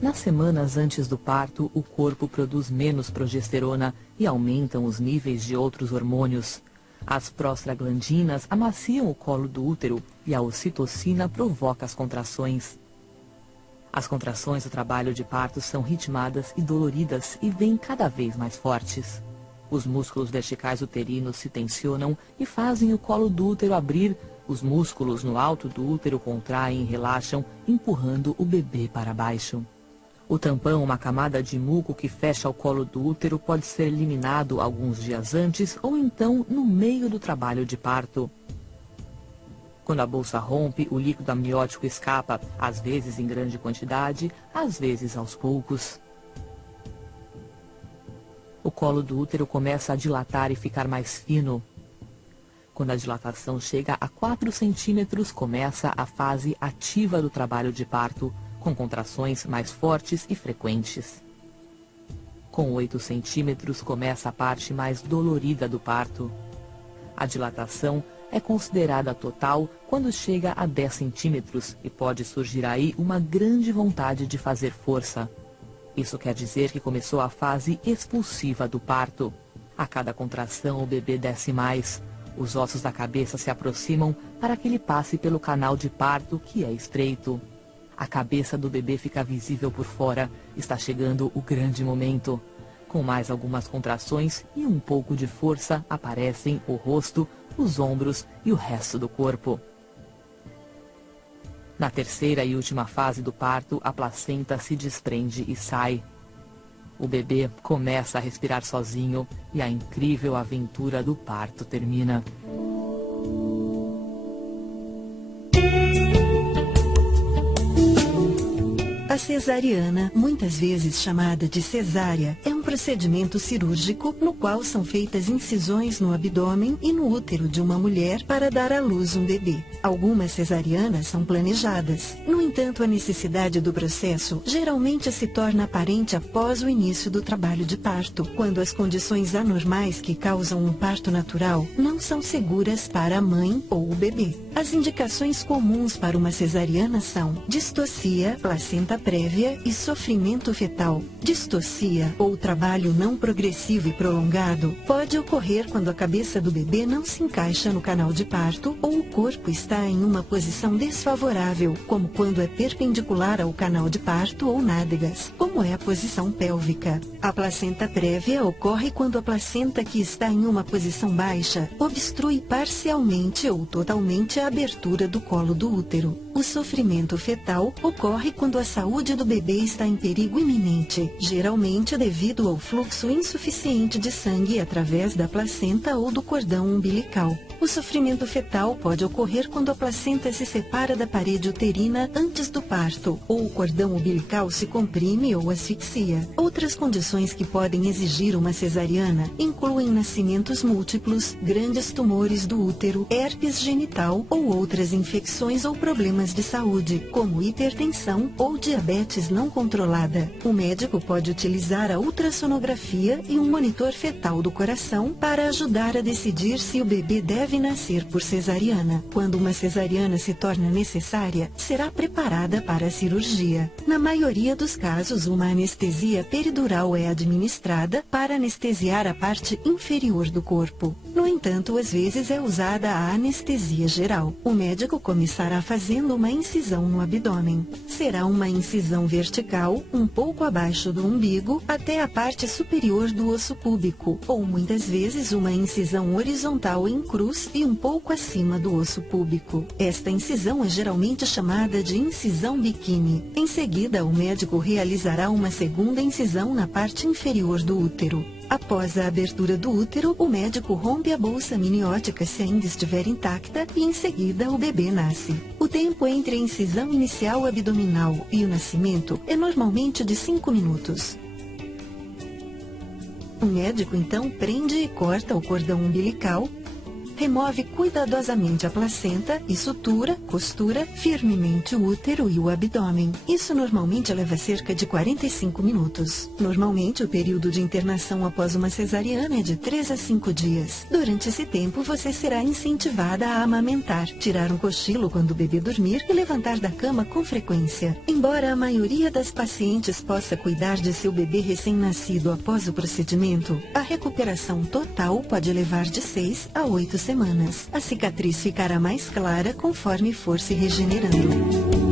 Nas semanas antes do parto, o corpo produz menos progesterona e aumentam os níveis de outros hormônios. As prostaglandinas amaciam o colo do útero e a ocitocina provoca as contrações. As contrações do trabalho de parto são ritmadas e doloridas e vêm cada vez mais fortes. Os músculos verticais uterinos se tensionam e fazem o colo do útero abrir. Os músculos no alto do útero contraem e relaxam, empurrando o bebê para baixo. O tampão, uma camada de muco que fecha o colo do útero, pode ser eliminado alguns dias antes ou então no meio do trabalho de parto. Quando a bolsa rompe, o líquido amniótico escapa, às vezes em grande quantidade, às vezes aos poucos. O colo do útero começa a dilatar e ficar mais fino. Quando a dilatação chega a 4 centímetros, começa a fase ativa do trabalho de parto, com contrações mais fortes e frequentes. Com 8 centímetros começa a parte mais dolorida do parto. A dilatação é considerada total quando chega a 10 centímetros e pode surgir aí uma grande vontade de fazer força. Isso quer dizer que começou a fase expulsiva do parto. A cada contração o bebê desce mais. Os ossos da cabeça se aproximam para que ele passe pelo canal de parto, que é estreito. A cabeça do bebê fica visível por fora. Está chegando o grande momento. Com mais algumas contrações e um pouco de força, aparecem o rosto, os ombros e o resto do corpo. Na terceira e última fase do parto, a placenta se desprende e sai. O bebê começa a respirar sozinho e a incrível aventura do parto termina. A cesariana, muitas vezes chamada de cesárea, é um procedimento cirúrgico no qual são feitas incisões no abdômen e no útero de uma mulher para dar à luz um bebê. Algumas cesarianas são planejadas. No entanto, a necessidade do processo geralmente se torna aparente após o início do trabalho de parto, quando as condições anormais que causam um parto natural não são seguras para a mãe ou o bebê. As indicações comuns para uma cesariana são distocia, placenta prévia e sofrimento fetal. Distocia, ou trabalho não progressivo e prolongado, pode ocorrer quando a cabeça do bebê não se encaixa no canal de parto ou o corpo está em uma posição desfavorável, como quando é perpendicular ao canal de parto ou nádegas, como é a posição pélvica. A placenta prévia ocorre quando a placenta que está em uma posição baixa obstrui parcialmente ou totalmente a abertura do colo do útero. O sofrimento fetal ocorre quando a saúde do bebê está em perigo iminente, geralmente devido ao fluxo insuficiente de sangue através da placenta ou do cordão umbilical. O sofrimento fetal pode ocorrer quando a placenta se separa da parede uterina antes do parto, ou o cordão umbilical se comprime ou asfixia. Outras condições que podem exigir uma cesariana incluem nascimentos múltiplos, grandes tumores do útero, herpes genital ou outras infecções ou problemas de saúde, como hipertensão ou diabetes não controlada. O médico pode utilizar a ultrassonografia e um monitor fetal do coração para ajudar a decidir se o bebê deve nascer por cesariana. Quando uma cesariana se torna necessária, será preparada para a cirurgia. Na maioria dos casos, uma anestesia peridural é administrada para anestesiar a parte inferior do corpo. No entanto, às vezes é usada a anestesia geral. O médico começará fazendo uma incisão no abdômen. Será uma incisão vertical, um pouco abaixo do umbigo, até a parte superior do osso púbico, ou muitas vezes uma incisão horizontal em cruz e um pouco acima do osso púbico. Esta incisão é geralmente chamada de incisão biquíni. Em seguida, o médico realizará uma segunda incisão na parte inferior do útero. Após a abertura do útero, o médico rompe a bolsa amniótica se ainda estiver intacta e em seguida o bebê nasce. O tempo entre a incisão inicial abdominal e o nascimento é normalmente de 5 minutos. O médico então prende e corta o cordão umbilical remove cuidadosamente a placenta e sutura, costura firmemente o útero e o abdômen. Isso normalmente leva cerca de 45 minutos. Normalmente, o período de internação após uma cesariana é de 3 a 5 dias. Durante esse tempo, você será incentivada a amamentar, tirar um cochilo quando o bebê dormir e levantar da cama com frequência. Embora a maioria das pacientes possa cuidar de seu bebê recém-nascido após o procedimento, a recuperação total pode levar de 6 a 8 semanas. A cicatriz ficará mais clara conforme for se regenerando.